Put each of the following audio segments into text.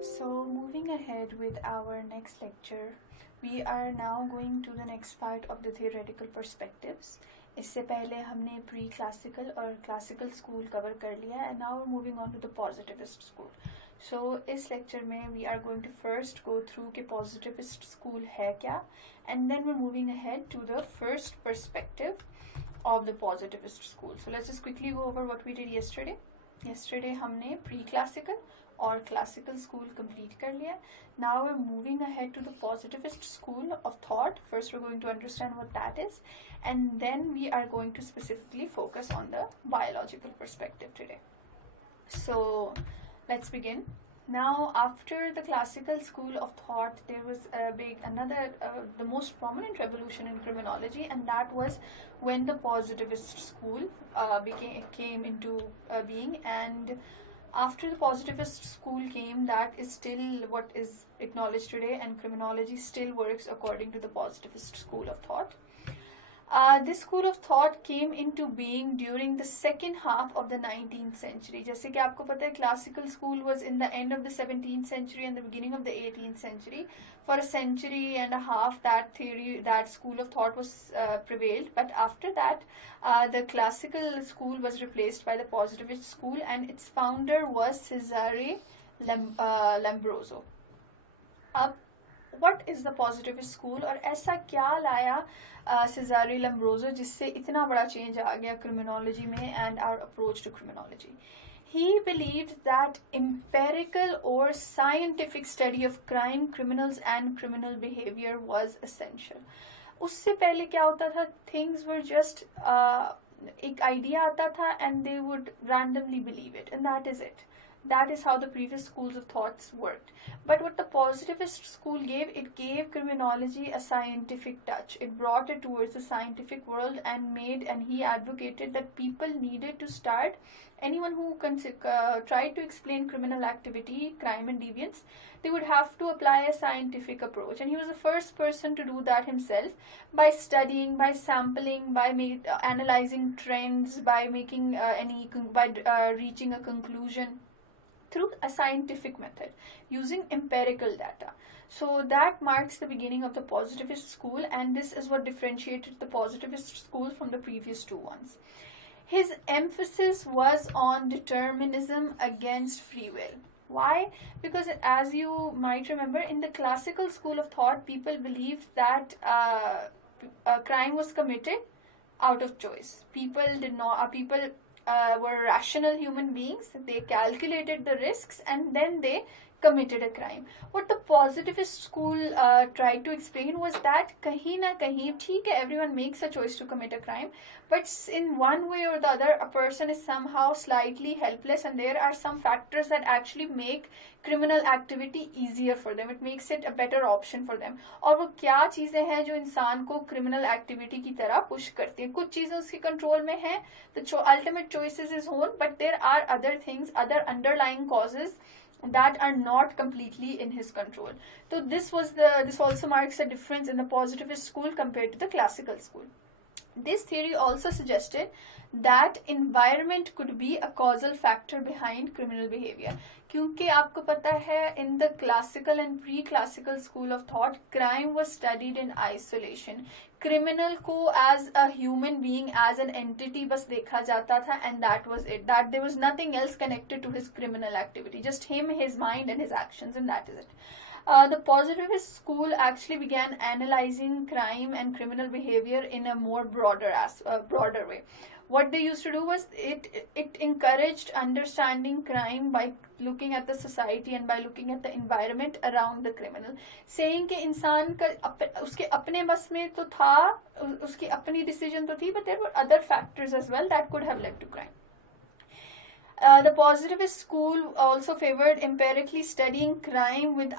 So, moving ahead with our next lecture, we are now going to the next part of the theoretical perspectives. इससे पहले हमने pre classical और classical school cover कर लिया and now we're moving on to the positivist school. So इस lecture में we are going to first go through कि positivist school है क्या, and then we're moving ahead to the first perspective of the positivist school. So let's just quickly go over what we did yesterday. Yesterday हमने pre-classical और classical school complete कर लिया. Now we're moving ahead to the positivist school of thought. First we're going to understand what that is, and then we are going to specifically focus on the biological perspective today. So let's begin. Now, after the classical school of thought, there was the most prominent revolution in criminology, and that was when the positivist school came into being. And after the positivist school came, that is still what is acknowledged today, and criminology still works according to the positivist school of thought. This school of thought came into being during the second half of the 19th century. जैसे कि आपको पता है, classical school was in the end of the 17th century and the beginning of the 18th century. For a century and a half, that school of thought was prevailed. But after that, the classical school was replaced by the positivist school, and its founder was Cesare Lombroso. अब what is the positivist school, और ऐसा क्या लाया Cesare Lombroso जिससे इतना बड़ा change आ गया criminology में and our approach to criminology? He believed that empirical or scientific study of crime, criminals and criminal behavior was essential. उससे पहले क्या होता था? Things were just एक idea आता था and they would randomly believe it, and that is it. That is how the previous schools of thoughts worked. But what the positivist school gave, it gave criminology a scientific touch. It brought it towards the scientific world and he advocated that people needed to start, anyone who tried to explain criminal activity, crime and deviance, they would have to apply a scientific approach. And he was the first person to do that himself by studying, by sampling, by analyzing trends, by reaching a conclusion through a scientific method using empirical data. So that marks the beginning of the positivist school, and this is what differentiated the positivist school from the previous two ones. His emphasis was on determinism against free will. Why? Because as you might remember, in the classical school of thought, people believed that a crime was committed out of choice. People were rational human beings. They calculated the risks and then they committed a crime. What the positivist school tried to explain was that kahin na kahin, theek hai, everyone makes a choice to commit a crime, but in one way or the other, a person is somehow slightly helpless, and there are some factors that actually make criminal activity easier for them. It makes it a better option for them. और वो क्या चीज़ें हैं जो इंसान को criminal activity की तरह push करती हैं? कुछ चीज़ें उसके control में हैं, the ultimate choice is his own, but there are other things, other underlying causes that are not completely in his control. So this also marks a difference in the positivist school compared to the classical school. This theory also suggested that environment could be a causal factor behind criminal behavior. क्योंकि आपको पता है, in the classical and pre-classical school of thought, crime was studied in isolation. Criminal को as a human being, as an entity बस देखा जाता था, and that was it. That there was nothing else connected to his criminal activity. Just him, his mind and his actions, and that is it. The positivist school actually began analyzing crime and criminal behavior in a more broader way. What they used to do was it encouraged understanding crime by looking at the society and by looking at the environment around the criminal, saying कि इंसान का उसके अपने बस में तो था, उसकी अपनी decision तो थी, but there were other factors as well that could have led to crime. The positivist school also favored empirically studying crime.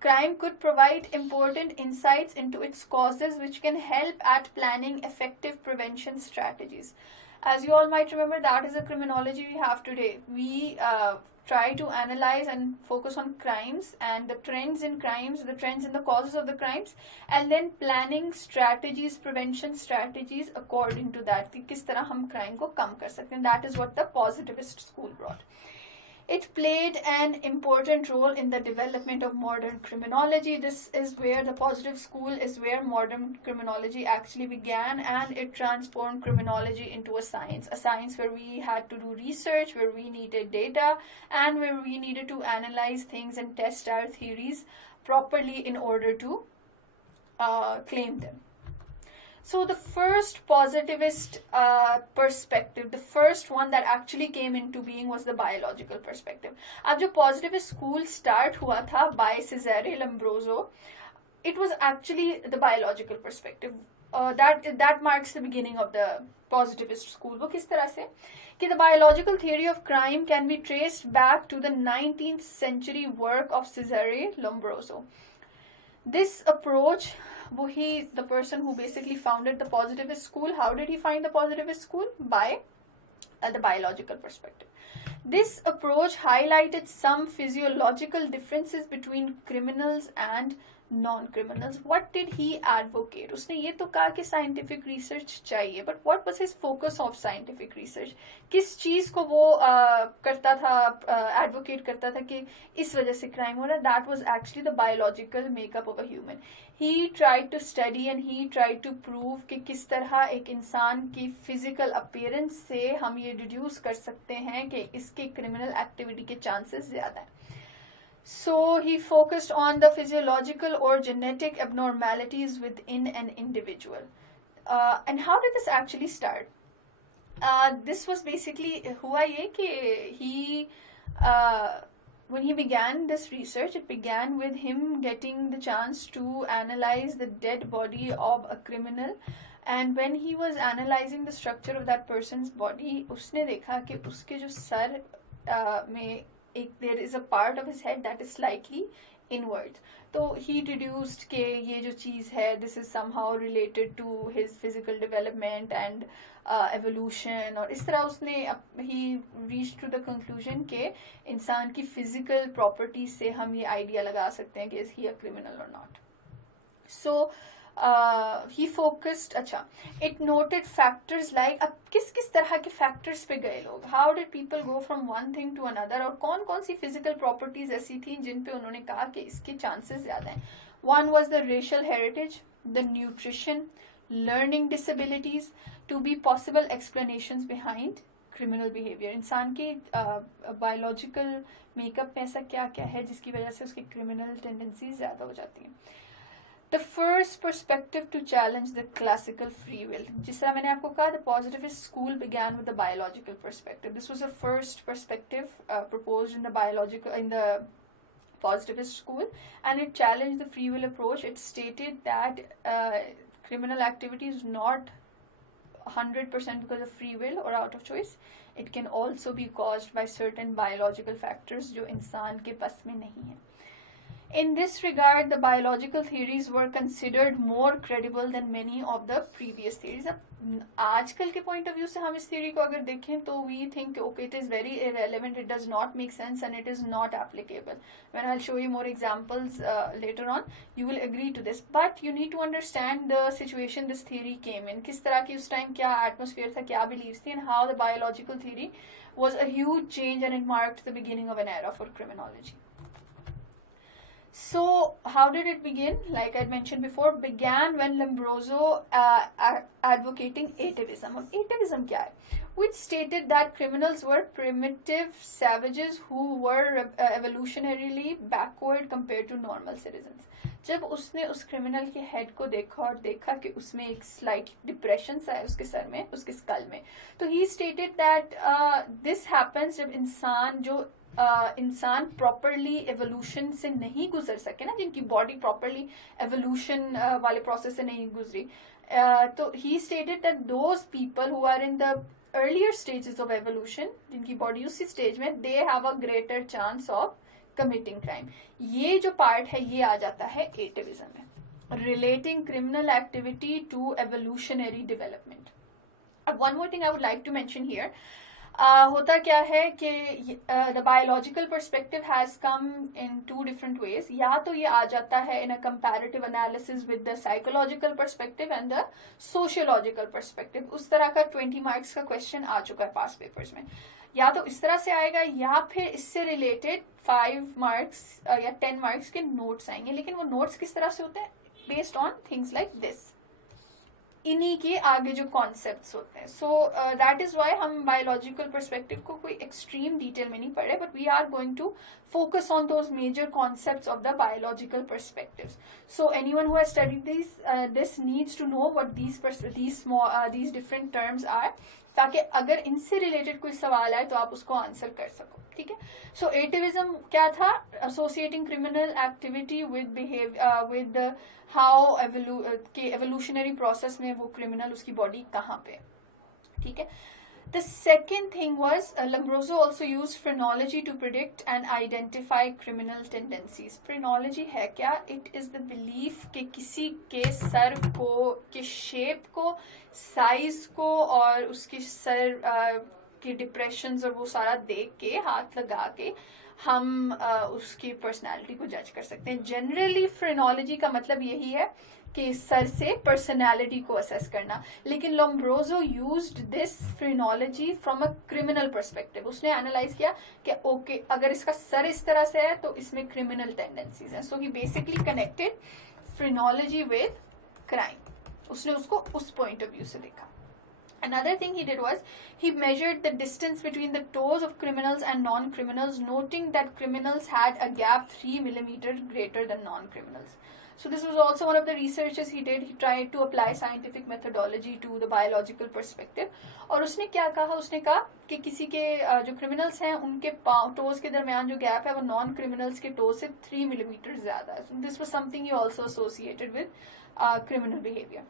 Crime could provide important insights into its causes, which can help at planning effective prevention strategies. As you all might remember, that is the criminology we have today. We try to analyze and focus on crimes and the trends in crimes, the trends in the causes of the crimes, and then planning strategies, prevention strategies according to that. कि किस तरह हम crime को कम कर सकते हैं. That is what the positivist school brought. It played an important role in the development of modern criminology. This is where the positive school is where modern criminology actually began, and it transformed criminology into a science where we had to do research, where we needed data, and where we needed to analyze things and test our theories properly in order to claim them. So the first positivist perspective, the first one that actually came into being was the biological perspective. अब जो positivist school start हुआ था by Cesare Lombroso, it was actually the biological perspective. That marks the beginning of the positivist school. वो किस तरह से कि the biological theory of crime can be traced back to the 19th century work of Cesare Lombroso. This approach, the person who basically founded the positivist school, how did he find the positivist school? By the biological perspective. This approach highlighted some physiological differences between criminals and non-criminals. What did he advocate? उसने ये तो कहा कि scientific research चाहिए, but what was his focus of scientific research? किस चीज को वो करता था, advocate करता था कि इस वजह से crime हो रहा? That was actually the biological makeup of a human. He tried to study and he tried to prove कि किस तरह एक इंसान की physical appearance से हम ये deduce कर सकते हैं कि इसके criminal activity के chances ज़्यादा हैं. So he focused on the physiological or genetic abnormalities within an individual. And how did this actually start? This was basically हुआ ये कि when he began this research, it began with him getting the chance to analyze the dead body of a criminal. And when he was analyzing the structure of that person's body, उसने देखा कि उसके जो sir में there is a part of his head that is slightly inwards. So he deduced कि ये जो चीज़ है, this is somehow related to his physical development and evolution, और इस तरह उसने he reached to the conclusion कि इंसान की physical properties से हम ये idea लगा सकते हैं कि is he a criminal or not. So he focused, it noted factors like अब किस तरह के factors पे गए लोग, how did people go from one thing to another, और कौन सी physical properties ऐसी थी जिन पे उन्होंने कहा कि इसके chances ज़्यादा हैं. One was the racial heritage, the nutrition, learning disabilities to be possible explanations behind criminal behavior. इंसान के biological makeup में ऐसा क्या क्या है जिसकी वजह से उसकी criminal tendencies ज़्यादा हो जाती हैं. The first perspective to challenge the classical free will. जिस तरह मैंने आपको कहा, the positivist school began with the biological perspective. This was the first perspective proposed in the positivist school, and it challenged the free will approach. It stated that criminal activity is not 100% because of free will or out of choice. It can also be caused by certain biological factors जो इंसान के बस में नहीं है. In this regard, the biological theories were considered more credible than many of the previous theories. अब आजकल के point of view से हम इस theory को अगर देखें तो we think okay, it is very irrelevant, it does not make sense and it is not applicable. When I'll show you more examples later on, you will agree to this. But you need to understand the situation this theory came in. किस तरह की उस time क्या atmosphere था, क्या beliefs थी, and how the biological theory was a huge change and it marked the beginning of an era for criminology. So how did it begin? Like I mentioned before, began when Lombroso advocating atavism. अब atavism क्या है? Which stated that criminals were primitive savages who were evolutionarily backward compared to normal citizens. जब उसने उस criminal के head को देखा और देखा कि उसमें एक स्लाइट डिप्रेशन सा है उसके सर में, उसके स्कल में, तो he stated that this happens जब इंसान प्रॉपरली एवोल्यूशन से नहीं गुजर सके ना, जिनकी बॉडी प्रॉपरली एवोल्यूशन वाले प्रोसेस से नहीं गुजरी, तो he stated that those people who are in the earlier stages of evolution, जिनकी बॉडी उसी स्टेज में, they have a greater chance of committing crime. ये जो पार्ट है ये आ जाता है एटिविज्म में, relating criminal activity to evolutionary development. One more thing I would like to mention here. होता क्या है कि the biological perspective has come in two different ways. या तो ये आ जाता है in a comparative analysis with the psychological perspective and the sociological perspective. उस तरह का 20 marks का question आ चुका है past papers में. या तो इस तरह से आएगा या फिर इससे रिलेटेड 5 मार्क्स या 10 मार्क्स के नोट्स आएंगे, लेकिन वो नोट्स किस तरह से होते हैं, based on things like this, इन्हीं के आगे जो कॉन्सेप्ट्स होते हैं. सो दैट इज वाई हम बायोलॉजिकल परस्पेक्टिव को कोई एक्सट्रीम डिटेल में नहीं पढ़े, but we are going to focus on those major concepts of the biological perspectives. So anyone who has studied this needs to know what these different terms are, ताकि अगर इनसे related कोई सवाल आए तो आप उसको आंसर कर सको. ठीक है. सो एटिविज्म क्या था, associating criminal activity with how evolutionary process में वो क्रिमिनल उसकी बॉडी कहाँ पे. ठीक है. The second thing was Lombroso also used phrenology to predict and identify criminal tendencies. Phrenology है क्या? It is the belief कि किसी के सर को, के शेप को, साइज को और उसके सर के डिप्रेशंस और वो सारा देख के, हाथ लगा के हम उसकी पर्सनालिटी को जज कर सकते हैं. जनरली फ्रेनोलॉजी का मतलब यही है कि सर से पर्सनालिटी को असेस करना, लेकिन Lombroso used this phrenology from a criminal perspective. उसने एनालाइज किया कि ओके अगर इसका सर इस तरह से है तो इसमें क्रिमिनल टेंडेंसीज हैं. So he basically connected phrenology with crime. उसने उसको उस पॉइंट ऑफ व्यू से देखा. Another thing he did was he measured the distance between the toes of criminals and non-criminals, noting that criminals had a gap 3 millimeters greater than non-criminals. So this was also one of the researches he did. He tried to apply scientific methodology to the biological perspective. और उसने क्या कहा, उसने कहा कि किसी के जो criminals हैं उनके पाँव टोज के दरमियान जो गैप है वो नॉन क्रिमिनल्स के टोज से 3 millimeters ज़्यादा है. So this was something he also associated with criminal behavior.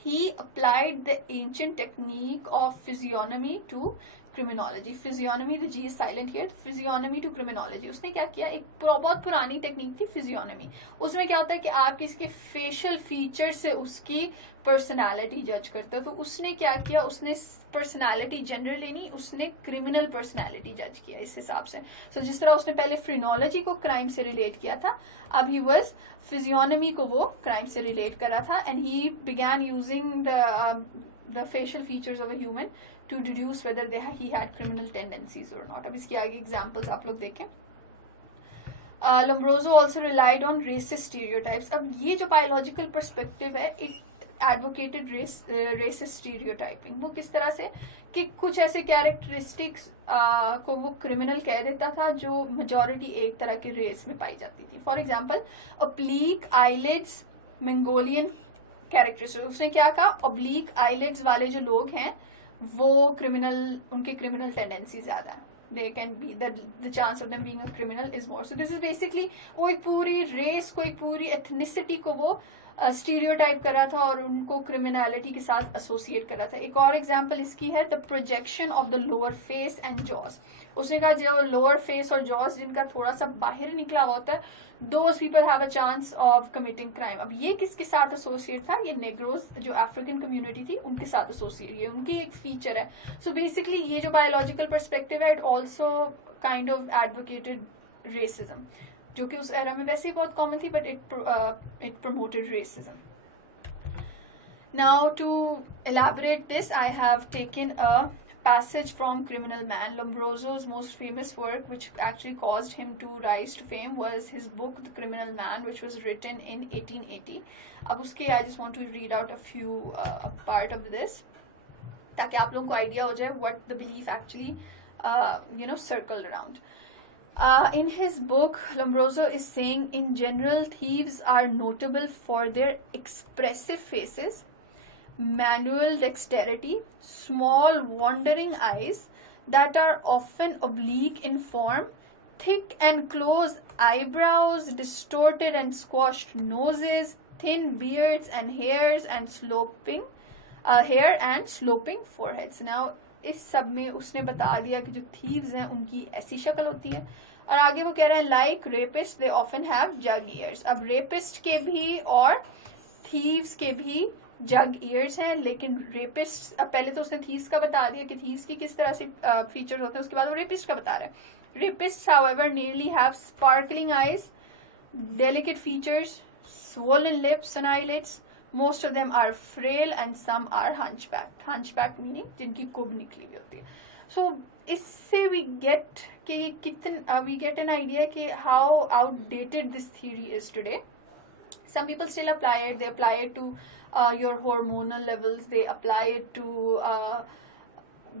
He applied the ancient technique of physiognomy to criminology. Physiognomy, the G is silent here. Physiognomy to criminology. उसने क्या किया, एक बहुत पुरानी टेक्निक थी physiognomy. उसमें क्या होता है कि आप किसके फेशियल फीचर से उसकी पर्सनालिटी जज करते हो. तो उसने क्या किया, उसने पर्सनालिटी जनरली नहीं, उसने क्रिमिनल पर्सनालिटी जज किया इस हिसाब से. सो जिस तरह उसने पहले फ्रीनोलॉजी को क्राइम से रिलेट किया था, अब ही वाज फिजियोनॉमी को वो क्राइम से रिलेट कर रहा था. And he began using the facial features of a human to deduce whether he had criminal tendencies or not. अब इसके आगे examples आप लोग देखें. Lombroso also relied on racist stereotypes. अब ये जो biological perspective है, it advocated racist stereotyping. वो किस तरह से कि कुछ ऐसे characteristics को वो criminal कह देता था जो majority एक तरह के race में पाई जाती थी. For example, oblique eyelids, Mongolian characteristics. उसने क्या कहा, oblique eyelids वाले जो लोग हैं वो क्रिमिनल, उनके क्रिमिनल टेंडेंसी ज्यादा है. They can be the chance of them being a criminal is more. So this is basically वो एक पूरी रेस को, एक पूरी एथनिसिटी को वो स्टीरियोटाइप कर रहा था और उनको क्रिमिनलिटी के साथ एसोसिएट कर रहा था. एक और एग्जांपल इसकी है the projection of the lower face and jaws. उसने कहा जो लोअर फेस और जॉस जिनका थोड़ा सा बाहर निकला हुआ होता है, those people have a chance of committing crime. अब ये किसके साथ एसोसिएट था, ये नेग्रोस जो अफ्रीकन कम्युनिटी थी उनके साथ एसोसिएट, ये उनकी एक फीचर है. सो बेसिकली ये जो बायोलॉजिकल पर्सपेक्टिव है, it also kind of advocated racism, जो कि उस एरा में वैसे ही बहुत कॉमन थी, but it promoted racism. Now to elaborate this, I have taken a passage from Criminal Man. Lombroso's most famous work, which actually caused him to rise to fame, was his book The Criminal Man, which was written in 1880. अब उसके I just want to read out a few part of this, ताकि आप लोगों को idea हो जाए what the belief actually circled around. In his book, Lombroso is saying, in general, thieves are notable for their expressive faces, manual dexterity, small wandering eyes that are often oblique in form, thick and close eyebrows, distorted and squashed noses, thin beards and hairs, and sloping hair and sloping foreheads. Now इस सब में उसने बता दिया कि जो thieves हैं उनकी ऐसी शक्ल होती है. और आगे वो कह रहे हैं like rapist they often have jug years. अब रेपिस्ट के भी और थीव्स के भी जग ईयर्स हैं, लेकिन रेपिस्ट, अब पहले तो उसने थीव्स का बता दिया कि थीव्स की किस तरह से फीचर्स होते हैं, उसके बाद वो रेपिस्ट का बता रहे हैं. Rapist however nearly have sparkling eyes, delicate features, swollen lips and eyelids. Most of them are frail and some are hunchbacked. Hunchbacked meaning जिनकी कुब निकली हुई होती है. So इससे we get an idea कि how outdated this theory is today. Some people still apply it. They apply it to your hormonal levels. They apply it to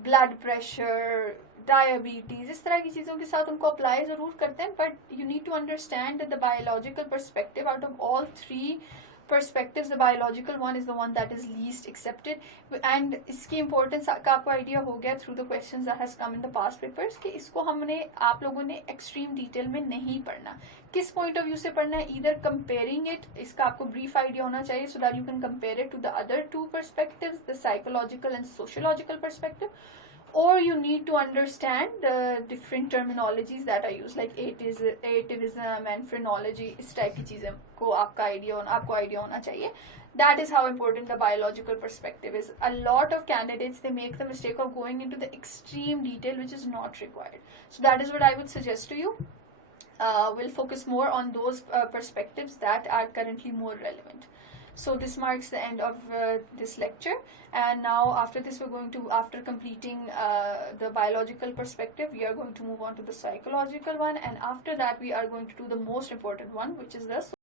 blood pressure, diabetes, इस तरह की चीज़ों के साथ उनको अप्लाई ज़रूर करते हैं. But you need to understand that the biological perspective, out of all three perspectives, the biological one is the one that is least accepted. And इसकी importance का आपको idea हो गया through the questions that has come in the past papers कि इसको हमने आप लोगों ने extreme detail में नहीं पढ़ना. किस point of view से पढ़ना है? Either comparing it, इसका आपको brief idea होना चाहिए so that you can compare it to the other two perspectives, the psychological and sociological perspective, or you need to understand the different terminologies that are used, like atavism and phrenology. इस type की चीज़ें को आपको idea होना चाहिए. That is how important the biological perspective is. A lot of candidates, they make the mistake of going into the extreme detail which is not required. So that is what I would suggest to you. We'll focus more on those perspectives that are currently more relevant. So this marks the end of this lecture, and now after this we're going to, after completing the biological perspective, we are going to move on to the psychological one, and after that we are going to do the most important one, which is the